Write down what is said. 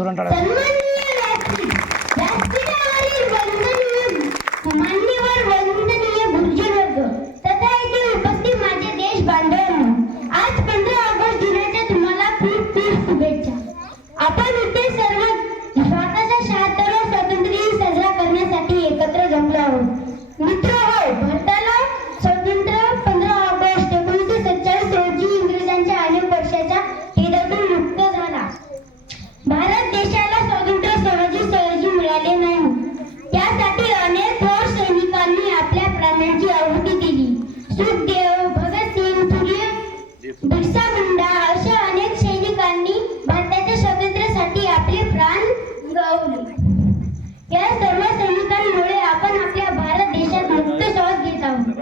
सन्माननीय व्यासपीठावरील मान्यवर वंदनीय गुरुजनवर्ग तथा येथे उपस्थित माझे देश बांधवांनो, आज 15 ऑगस्ट दिनाच्या तुम्हाला खूप खूप शुभेच्छा. आपण इथे सर्व भारताच्या 76व्या स्वातंत्र्य दिन साजरा करण्यासाठी एकत्र जमलो आहोत. मित्र हो, भारताला स्वातंत्र्य 15 ऑगस्ट 1947 रोजी इंग्रजांच्या अनेक वर्षाच्या कैदेतून मुक्त झाला. भारत देशाला स्वातंत्र्य सहजी मिळाले नाही. त्यासाठी अनेक थोर सैनिकांनी आपल्या प्राणांची आहुती दिली. सुखदेव, भगतसिंग, बिरसा मुंडा अशा अनेक सैनिकांनी भारताच्या स्वातंत्र्यासाठी आपले प्राण गमावले. या सर्व सैनिकांमुळे आपण आपल्या भारत देशात मुक्त श्वास घेत आहोत.